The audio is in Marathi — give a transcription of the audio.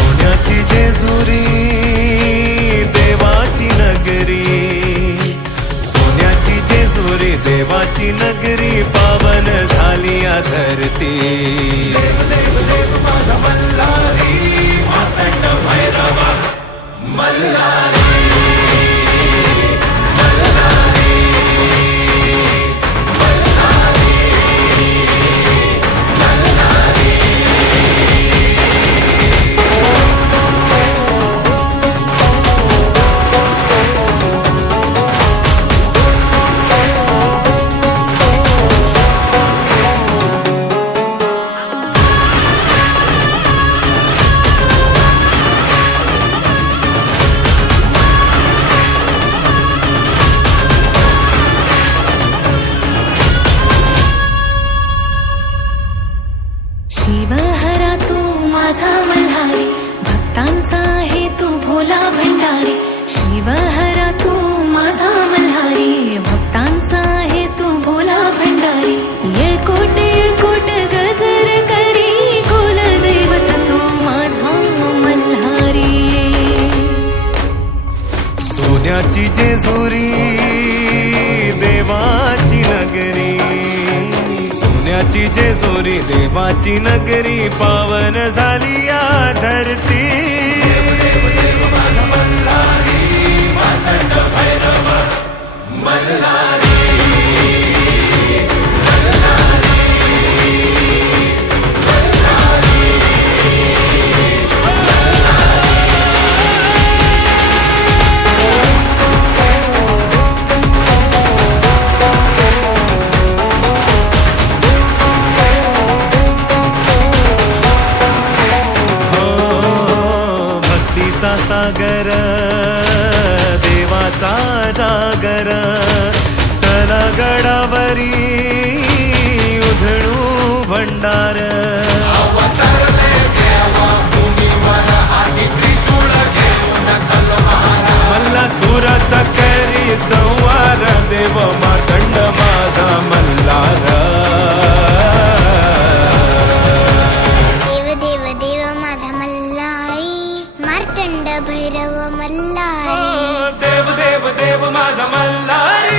सोन्याची जेजुरी देवाची नगरी. सोन्याची जेजुरी देवाची नगरी पावन झाली या धरती. देव देव देव माझा मल्ल. मला भंडारी. शिवहरा तू माझा मल्हारी. भक्तांचा आहे तू भोला भंडारी. येळकोट येळकोट गजर करी. कुल दैवत तू माझा मल्हारी. सोन्याची जेजुरी देवाची नगरी. सोन्याची जेजुरी देवाची नगरी. पावन झाली या धरती. सागर देवाचा जागर चला गडावरी उधळू भंडार. भैरव मल्हारी. देव देव देव माझा मल्हारी.